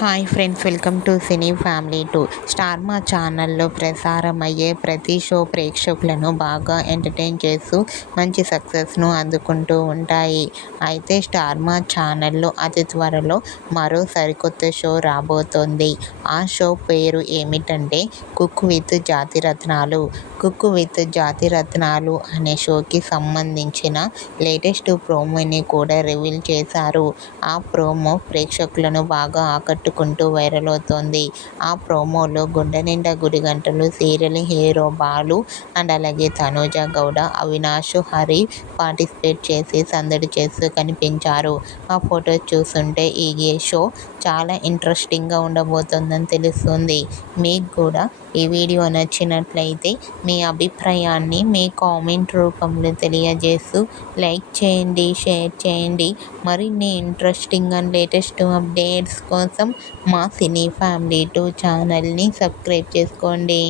Hi friends, welcome to cine family 2. Star మా ఛానల్లో ప్రసారమయ్యే ప్రతి షో ప్రేక్షకులను బాగా ఎంటర్టైన్ చేస్తూ మంచి సక్సెస్ను అందుకుంటూ ఉంటాయి. అయితే స్టార్ మా ఛానల్లో అతి త్వరలో మరో సరికొత్త షో రాబోతోంది. ఆ షో పేరు ఏమిటంటే cook with Jathiratnalu. Cook with Jathiratnalu అనే షోకి సంబంధించిన లేటెస్ట్ ప్రోమోని కూడా రివీల్ చేశారు. ఆ ప్రోమో ప్రేక్షకులను బాగా ఆకట్టుకుంటూ వైరల్ అవుతోంది. ఆ ప్రోమోలో గుండె నిండా గుడిగంటలు సీరియల్ హీరో బాలు అండ్ అలాగే తనూజ గౌడ, అవినాష్, హరి పార్టిసిపేట్ చేసి సందడి చేస్తూ కనిపించారు. ఆ ఫొటోస్ చూస్తుంటే ఈ షో చాలా ఇంట్రెస్టింగ్గా ఉండబోతోందని తెలుస్తుంది. మీకు కూడా ఈ వీడియో నచ్చినట్లయితే మీ అభిప్రాయాన్ని మీ కామెంట్ రూపంలో తెలియజేస్తూ లైక్ చేయండి, షేర్ చేయండి. మరిన్ని ఇంట్రెస్టింగ్ అండ్ లేటెస్ట్ అప్డేట్స్ కోసం మా సినీ ఫ్యామిలీ 2 ఛానల్ని సబ్స్క్రైబ్ చేసుకోండి.